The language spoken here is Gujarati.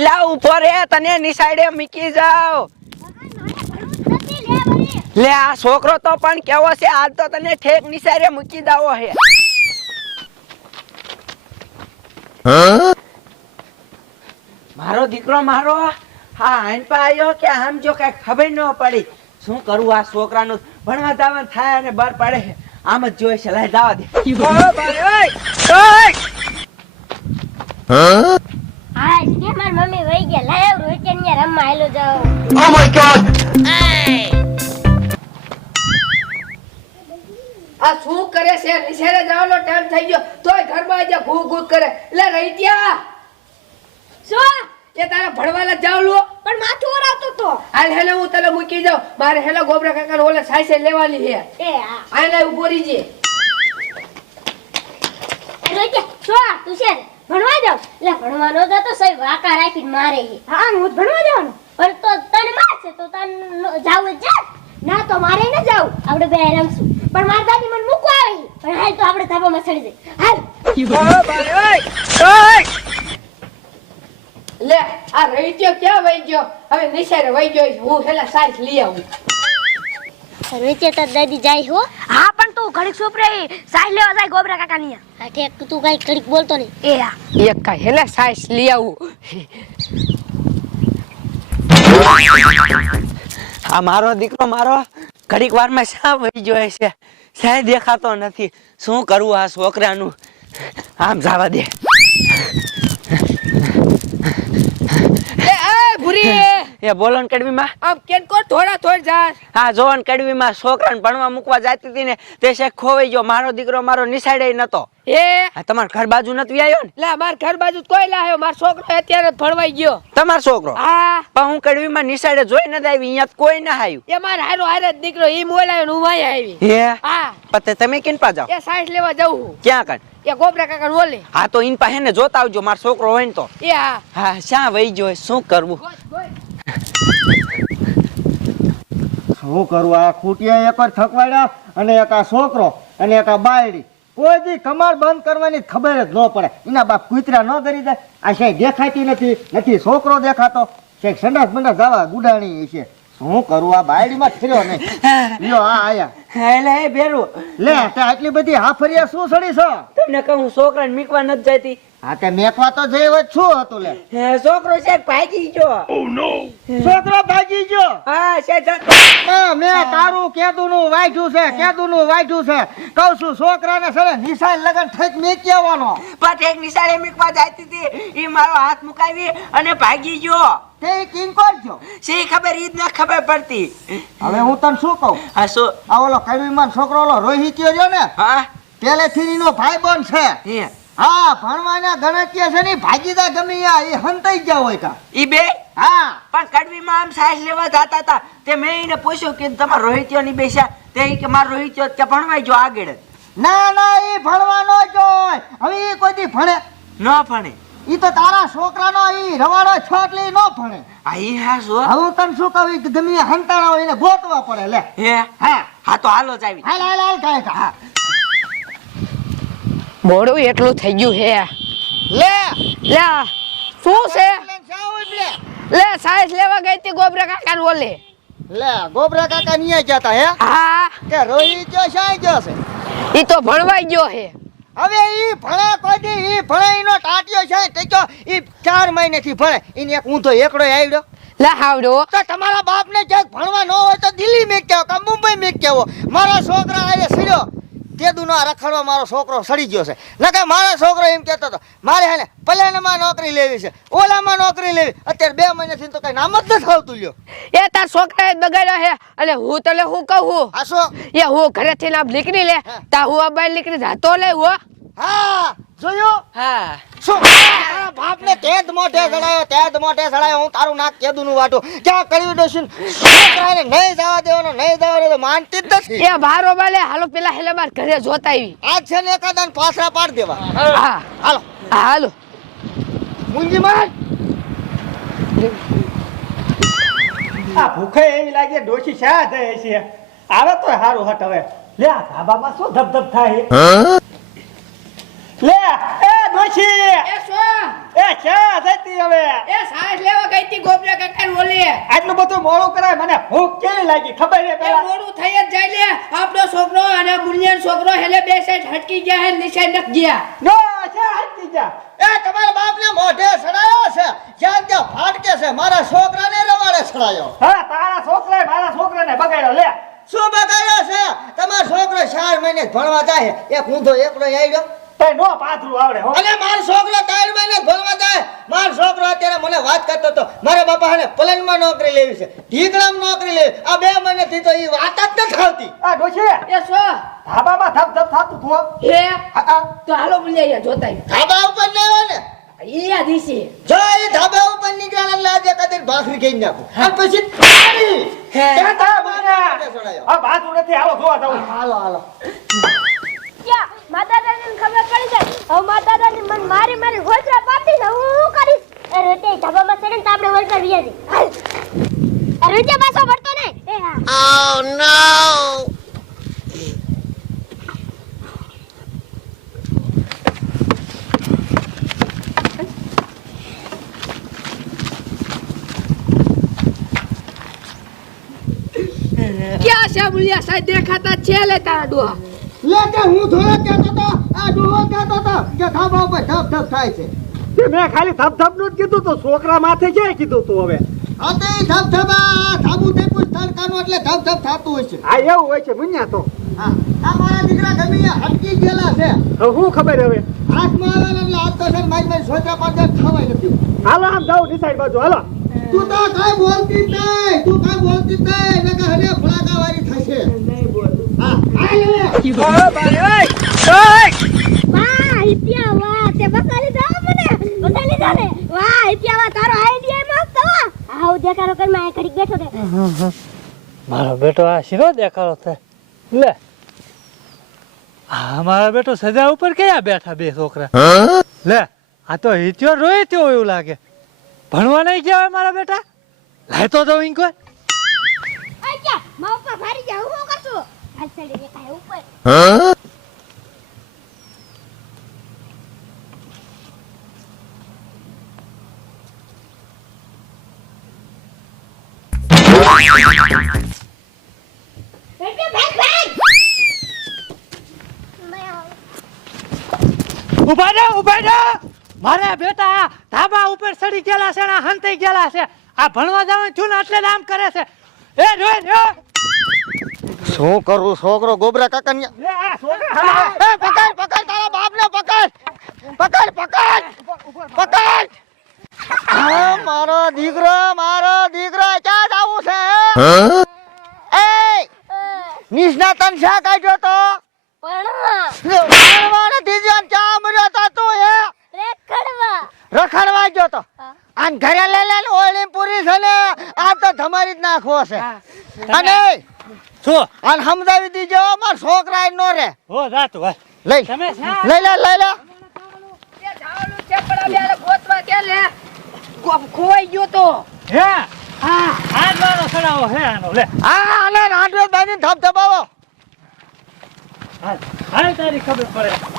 એલા ઉપર હે તને નિસાડે મૂકી જાવ લે આ છોકરો તો પણ કેવો છે આજ તો તને ઠેક નિસાડે મૂકી દાવો હે. મારો દીકરો મારો હા આઈન પા આવ્યો કે આમ જો કઈ ખબર ન પડી. શું કરું આ છોકરાનું? ભણવા દાવા થાય અને બર પડે આમ જ જોઈ છે. લઈ દાવા દે. ઓય બારે, ઓય, ઓય. હા? કે માર મમ્મી વઈ ગયા. લાવ રોચન ને રમવા આયલો જાઓ. આ શું કરે છે? નિશેરે જવાનો ટાઈમ થઈ ગયો. તોય ઘરમાં આજે ઘૂ ઘૂ કરે. એટલે રહી ત્યાં શું? કે તારા ભણવાના જાવ લો પણ માથું ઓરાવતો તો. હાલ હેલો હું તને મૂકી જાઉં. મારે હેલો ગોબરા કાકા ઓલે સાઈસે લેવાની છે. એ હા. આને ઊભો રહીજે રોજે. શું? તું છે ભણવા જાવ? એટલે ભણવાનો તો તો સઈ વાકા રાખી મારે છે. હા હું જ ભણવા જાઉં પણ તો તને મારશે તો તને જાવ જ ના તો મારે ન જાવ. આપણે બે રમશું. પણ માર દાદી મને મૂકવા આવી પણ હાલ તો આપણે ધાબામાં ચડી જઈ હાલ. ઓય બારે, ઓય, ઓય. લે આ રહી ગયો ક્યાં વહી ગયો? હવે નિશેરે વહી ગયો હું હેલા સાયસ લઈ આવું. રોચે તો દાદી જાય હો. હા તું ઘડીક ચૂપ રહી સાઈ લેવા જાય ગોબરા કાકા ની હા ઠેક તું કઈ ઘડીક બોલતો નહીં. એ હા. એક કાંઈ હેલે સાયસ લઈ આવું. આ મારો દીકરો મારો ઘડીક વારમાં શા વહી જોય છે સાય દેખાતો નથી. શું કરવું આ છોકરાનું? આમ જવા દે. એ એ ભૂરી! એ બોલો ને કડવીમાં? આમ કેન કો થોડા થોડ જા હા જોવો ને કડવીમાં છોકરાને ભણવા મૂકવા જાતી હતી ને તે છે ખોવાઈ ગયો. મારો દીકરો મારો નિસાડે નતો. એ? તમાર ઘર બાજુ નથી આવ્યો ને? લા માર ઘર બાજુ કોઈ લાયો માર છોકરો અત્યારે ભણવાઈ ગયો. તમાર છોકરો? હા. પણ હું કડવીમાં નિસાડે જોઈ નથી આવી અહીંયા કોઈ ના આવ્યું એ માર હારો હારે દીકરો ઈ મોલાયો ને હું વાય આવી. હે? હા. પતે તમે કેન પા જાઓ? એ સાયન્સ લેવા જવું ક્યાં કણ? એ ગોબરા કાકા બોલે હા તો ઇન પાસે ને જોતા આવજો મારો છોકરો હોય ને તો. એ હા. હા શા વઈ ગયો શું કરવું? શું કરવું આ ખૂટિયા એક જ થકવાડ્યા અને એક આ છોકરો અને એક આ બાયડી. કોઈ દી કમાડ બંધ કરવાની ખબર જ ન પડે. એના બાપ કૂતરા ન કરી દે આ છે દેખાતી નથી. નથી છોકરો દેખાતો. છે સંડાસ બંડાસ જવા ગુડાણી છે શું કરવું આ બાયડીમાં જ ફર્યો નહીં. લ્યો આ આયા. એટલે એ ભેરું. લે આટલી બધી હાફરિયા શું સડી છો? તમને કહું છોકરાને મીકવા નથી જતી હા તે મેકવા તો જઈ હવે શું હતું લે? હે, છોકરો છે ભાગી ગયો. છોકરો ભાગી ગયો? હા છે જા- ના, તારું કેદું નું વાઢ્યું છે કેદું નું વાઢ્યું છે. કહું છું છોકરાને સરે નિશાળ લગન ઠેક મે કેવાનો પણ એક નિશાળે મીકવા જાતી હતી. ઈ મારો હાથ મુકાવી અને ભાગી ગયો. તે કિંકોર છો છે ખબર ઈ ન ખબર પડતી. હવે હું તને શું કહું? હા શું? આ ઓલો કડવીમાન છોકરો ઓલો રોહિત રહ્યો ને? હા. પેલેથી ભાઈ બોન છે. હે. હા ભણવાના ગણત્ય છે ને ભાગીદા ગમે એ હંતાઈ ગયા હોય કા. ઈ બે? હા. પણ કડવીમાં આમ સાહેબ લેવા જતા હતા તે મેં એને પૂછ્યું કે તમારો રોહિત્યો ની બેસ્યા? તે કે મારો રોહિત્યો કે ભણવાય જો આગળ ના ના એ ભણવાનો જોય હવે એ કોઈથી ભણે. ન ભણે. ઈ તો તારા છોકરાનો ઈ રવાડો છો એટલે ઈ ન ભણે. આ ઈ હા. શું હવે હું તને શું કહું કે ગમે હંતાણા હોય એને ગોતવા પડે લે. હે? હા. હા તો હાલો જ આવી. હાલ હાલ હાલ કાય કા મોડું એટલું થઈ ગયું હે લે! લે શું છે? લે સાઈઝ સાયન્સ લેવા ગઈ તી ગોબરા કાકા ને બોલે લે ગોબરા કાકા નિયા જતા હે? હા. કે રોહિત જો શાય ગયો છે? ઈ તો ભણવાઈ ગયો હે હવે ઈ ભણે કોઈ ઈ ભણે ઈનો ટાટિયો છે તે તો ઈ ચાર મહિનેથી ભણે. ઈને એક ઊંધો એકડો આવ્યો લે હાવડો. તો તમારા બાપને ક્યાંક ભણવા ન હોય તો દિલ્હી મેં કેવો કે મુંબઈ મેં કેવો મારા છોકરા આયે સડ્યો. તે દુનો રખડવા મારો છોકરો સડી ગયો છે. નકે મારો છોકરો એમ કહેતો હતો મારે હે ને પલેનમાં નોકરી લેવી છે ઓલામાં નોકરી લેવી. અત્યારે બે મહિનાથી તો કઈ નામ જ નથી આવતું લ્યો. એ તાર છોકરાએ બગાડ્યો હે અને હું તને હું કહું? આ શું? એ હું ઘરેથી ના નીકળી લે તા હું આ બાર નીકળી જાતો લે હું. હા જોયું? હા. શું? તારા બાપને તેજ મોઢે સડાયો તેજ મોઢે સડાયો હું તારું નાક કેદુનું વાટું. ક્યાં કર્યું ડોશીન છોકરાને નહીં જવા દેવાનો નહીં જવા દેવાનો માનતી જ નથી. એ બારો બાલે હાલો પેલા હેલે માર ઘરે જોતા આવી. આજ છે ને એકાદાને પાછા પાડ દેવા. હા. હાલો. હાલો. મુંજી માર. આ ભૂખે એવી લાગે ડોશી શા જાય છે? આવે તો સારું હટ હવે. લે આ ધાબામાં શું ધબધબ થાય? લે એ ડોશી! એ શું? એ ક્યાં જતી હવે? એ સાસ લેવા ગઈ તી ગોબરા કાકા બોલે આટલું બધું મોડું કરાય મને ભૂખ કેવી લાગી? ખબર છે પેલા? મોડું થઈ જ જાય લે. આપણો છોકરો અને બુનિયાન છોકરો હેલે બે સાઈડ હટકી ગયા હે નિશાન નખ ગયા. નો છે હટકી જા એ તમારા બાપને મોઢે સડાયો છે? જ્યાં ત્યાં ફાટકે છે મારા છોકરાને રવાડે સડાયો. હા તારા છોકરાએ મારા છોકરાને બગાડ્યો લે. શું બગાડ્યો છે? તમારો છોકરો ચાર મહિને ભણવા જાય એક ઊંધો એકલો આવ્યો તે નો પાથરું આવડે હો. અલે મારો છોકરો ત્રણ મહિને ભણવા જાય. માર છોકરો અત્યારે મને વાત કરતો હતો. મારા બાપા હને પ્લેનમાં નોકરી લેવી છે. ઢીકણામાં નોકરી લેવી. આ બે મહિનાથી તો એ વાત જ નથી આવતી. આ ડોશી. એ સો ધાબામાં ધબ ધબ થાતું તો હે. હા, હા. તો હાલો બુનિયા જોતા આવીએ. ધાબા ઉપર ન આવે ને. ઈયા દીસી જો એ ધાબા ઉપર નીકળા લાજે કદી ભાખરી ગઈ નાખું. અને પછી હે. તારા બાના. આ બાજુ નથી હાલો જોવા જાવ હાલો હાલો. માતા દાદાને ખબર પડી જાય. હવે માતા દાદી મને મારી મારી ગોચરા પાડી ને હું શું કરીશ? એ રોતે ધાબામાં ચડે ને તો આપણે વળતા વિયા દે એ રોતે પાછો વળતો ને ઓ નો ક્યાં છે મુલિયા? સાહેબ દેખાતા છે લે તારા ડોહા. લે કે હું થોડો કહેતો તો આ ડોહો કહેતો તો કે ધાબા ઉપર ધબ ધબ થાય છે. તે મેં ખાલી ધબ ધબનું જ કીધું તો છોકરા માથે છે કીધું તું હવે? અતે તે ધબ ધાબુ તે કોઈ તડકાનું એટલે ધબ ધબ થતું હોય છે. આ એવું હોય છે મુન્યા તો. હા આ મારા દીકરા ગમે હટકી ગયેલા છે. હું ખબર હવે? હાથમાં આવે એટલે હાથ તો છે મારી મારી સોચા પાસે ખવાય નથી. હાલો આમ જાઉં નિસાઈડ બાજુ હાલો. તું તો કાઈ બોલતી જ નહીં તું કાઈ બોલતી જ નહીં નકર હલે ફળાકા વાળી થશે. મારો બેટો આ શીરો દેખાડો લે. મારો બેટો સજા ઉપર ક્યાં બેઠા બે છોકરા? લે આ તો હિત્યો રોય થયો એવું લાગે. ભણવા નહીં ગયા મારા બેટા? લાયતો તો આજા ઉપર બેટે ભાગ ભાગ ઊભા રહો ઊભા રહો. મારા બેટા ધાબા ઉપર ચડી ગયેલા છે ને આ હંતાઈ ગયેલા છે. આ ભણવા જવાનું છું ને એટલે નામ આમ કરે છે. એ રોય રો શું કરું છોકરો ગોબરા કાકા ને પકડ પકડ તારા બાપને પકડ. પકડ પકડ. પકડ. આ મારો દીકરો મારો દીકરો ક્યાં જાવું છે? એ એ નિષ્ણાતન શા કાઢ્યો તો? રેખડવા. રખડવા ગયો તો? આન ઘરે લઈ લે ઓળી પૂરી છે ને? આ તો તમારી જ નાખવો છે. અને શું? અને સમજાવી દીજો માર છોકરા નો રે હો જાતું હોય લઈ. તમે? લઈ લે લઈ લે. એ જાવલું છે પણ આ બે ગોતવા કે લે ખોવાઈ ગયો તો હે? હા. આ મારો સડાવો હે આનો લે. આ આને રાંડવે બાંધીને ધબધબાવો હાલ હાલ તારી ખબર પડે.